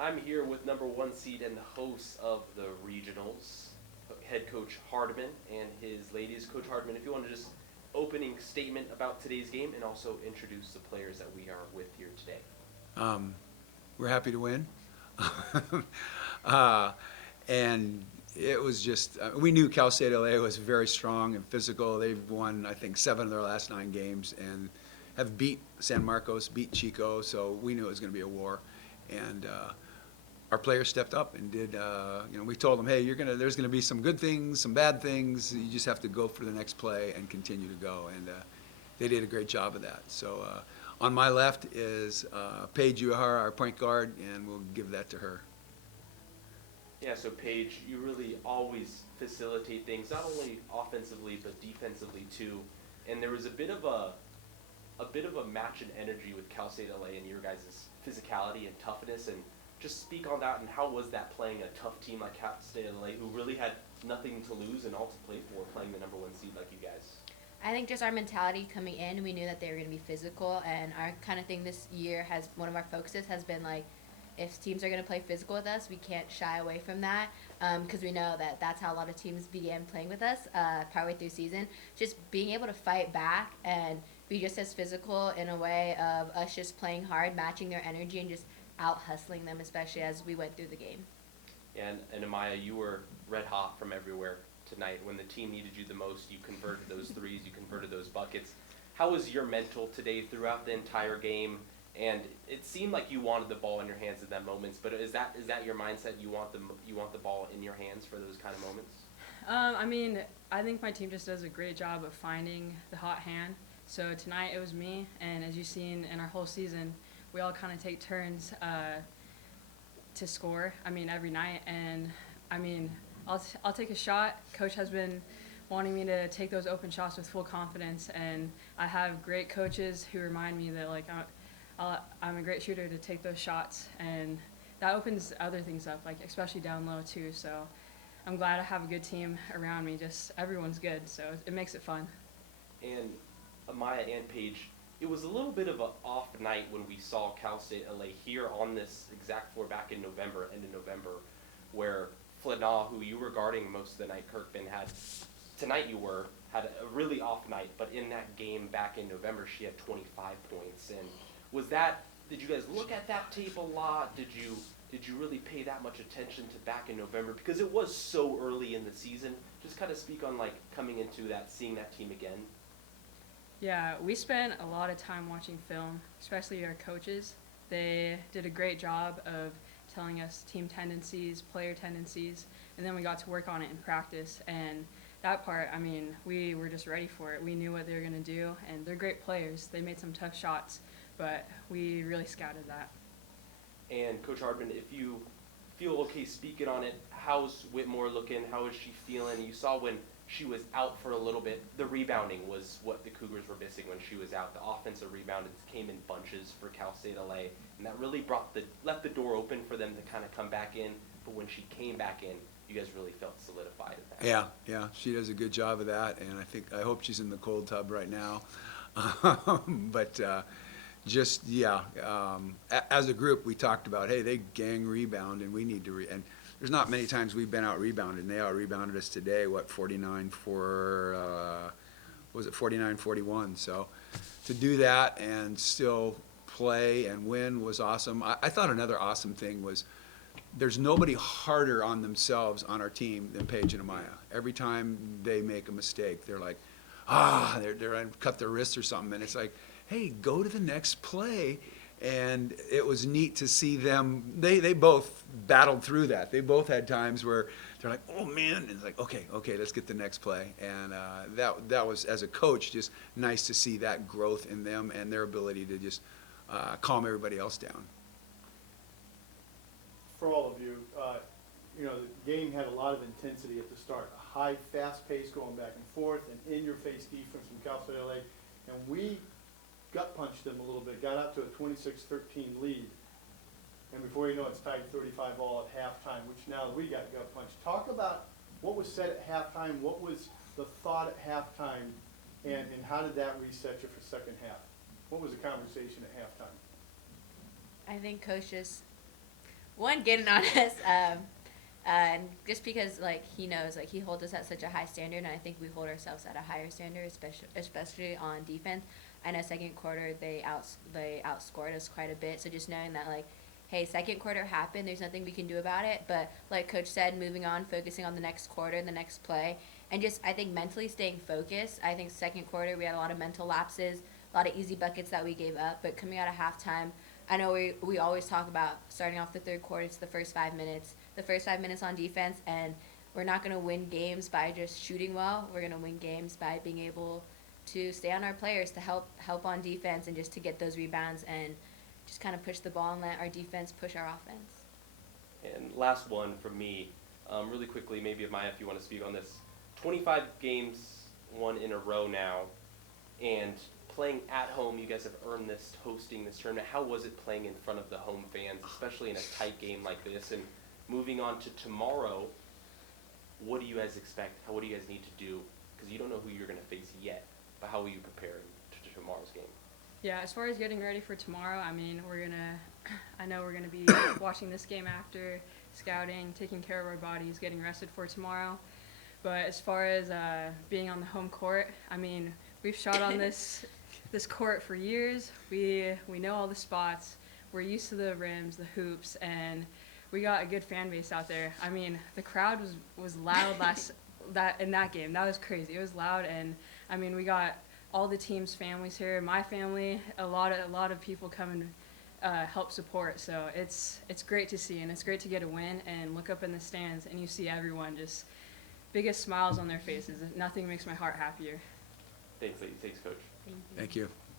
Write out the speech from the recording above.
I'm here with number one seed and the host of the regionals, head coach Hardman and his ladies. Coach Hardman, if you want to just opening statement about today's game and also introduce the players that we are with here today. Um, we're happy to win. uh, and it was just, we knew Cal State LA was very strong and physical. They've won, I think, 7 of their last 9 games and have beat San Marcos, beat Chico, so we knew it was going to be a war. And our players stepped up and did, we told them, hey, there's going to be some good things, some bad things. You just have to go for the next play and continue to go. And they did a great job of that. So on my left is Paige Uehara, our point guard, and we'll give that to her. Yeah, so Paige, you really always facilitate things, not only offensively but defensively too. And there was a bit of a match in energy with Cal State LA and your guys' physicality and toughness. And just speak on that, and how was that playing a tough team like Cal State LA, who really had nothing to lose and all to play for, playing the number one seed like you guys? I think just our mentality coming in, we knew that they were going to be physical, and our kind of thing this year one of our focuses has been like, if teams are going to play physical with us, we can't shy away from that, because we know that that's how a lot of teams began playing with us partway through season. Just being able to fight back and be just as physical in a way of us just playing hard, matching their energy, and just out hustling them, especially as we went through the game. And Amaya, you were red hot from everywhere tonight. When the team needed you the most, you converted those threes, you converted those buckets. How was your mental today throughout the entire game? And it seemed like you wanted the ball in your hands at that moments, but is that your mindset? You want the ball in your hands for those kind of moments? I think my team just does a great job of finding the hot hand. So tonight it was me, and as you've seen in our whole season, we all kind of take turns to score. Every night, and I'll take a shot. Coach has been wanting me to take those open shots with full confidence, and I have great coaches who remind me that I'm a great shooter to take those shots, and that opens other things up, especially down low too. So I'm glad I have a good team around me. Just everyone's good, so it makes it fun. And Amaya and Paige, it was a little bit of an off night when we saw Cal State LA here on this exact floor back in November, end of November, where Flanaw, who you were guarding most of the night, Kirkman, had a really off night, but in that game back in November, she had 25 points. And did you guys look at that tape a lot? Did you really pay that much attention to back in November? Because it was so early in the season. Just kind of speak on coming into that, seeing that team again. Yeah, we spent a lot of time watching film, especially our coaches. They did a great job of telling us team tendencies, player tendencies, and then we got to work on it in practice. And that part, we were just ready for it. We knew what they were going to do, and they're great players. They made some tough shots, but we really scouted that. And Coach Hardman, if you feel okay speaking on it, how's Whitmore looking? How is she feeling? You saw when she was out for a little bit, the rebounding was what the Cougars were missing when she was out. The offensive rebound came in bunches for Cal State LA, and that really left the door open for them to kind of come back in. But when she came back in, you guys really felt solidified at that. Yeah, she does a good job of that, and I hope she's in the cold tub right now. But as a group, we talked about, hey, they gang rebound, and we need to and there's not many times we've been out rebounded, and they out rebounded us today. 49-41. So to do that and still play and win was awesome. I thought another awesome thing was there's nobody harder on themselves on our team than Paige and Amaya. Every time they make a mistake, they're like, they're going to cut their wrists or something, and it's like, hey, go to the next play. And it was neat to see them. They both battled through that. They both had times where they're like, oh man, and it's like, okay, let's get the next play. And that was, as a coach, just nice to see that growth in them and their ability to just calm everybody else down. For all of you, the game had a lot of intensity at the start. A high, fast pace going back and forth, and in-your-face defense from Cal State LA. And we gut punched them a little bit, got out to a 26-13 lead. And before you know it, it's tied 35 all at halftime, which now we got gut punched. Talk about what was said at halftime, what was the thought at halftime, and how did that reset you for second half? What was the conversation at halftime? I think Coach just one getting on us, and just because like he knows like he holds us at such a high standard, and I think we hold ourselves at a higher standard, especially on defense. I know second quarter they outscored us quite a bit, so just knowing that like, hey, second quarter happened, there's nothing we can do about it. But like Coach said, moving on, focusing on the next quarter, the next play, and just I think mentally staying focused. I think second quarter we had a lot of mental lapses, a lot of easy buckets that we gave up, but coming out of halftime, I know we always talk about starting off the third quarter to the first 5 minutes. The first 5 minutes on defense, and we're not going to win games by just shooting well. We're going to win games by being able to stay on our players, to help on defense, and just to get those rebounds and just kind of push the ball and let our defense push our offense. And last one from me, really quickly, maybe Maya, if you want to speak on this. 25 games won in a row now, and playing at home, you guys have earned this, hosting this tournament. How was it playing in front of the home fans, especially in a tight game like this? And moving on to tomorrow, what do you guys expect? What do you guys need to do? Because you don't know who you're going to face yet, but how will you prepare to tomorrow's game? Yeah, as far as getting ready for tomorrow, I mean, I know we're gonna be watching this game after, scouting, taking care of our bodies, getting rested for tomorrow. But as far as being on the home court, I mean, we've shot on this court for years. We know all the spots. We're used to the rims, the hoops, and we got a good fan base out there. I mean, the crowd was loud in that game. That was crazy. It was loud, and I mean, we got all the team's families here. My family, a lot of people come and help support. So it's great to see, and it's great to get a win and look up in the stands and you see everyone just biggest smiles on their faces. Nothing makes my heart happier. Thanks, ladies. Thanks, Coach. Thank you. Thank you.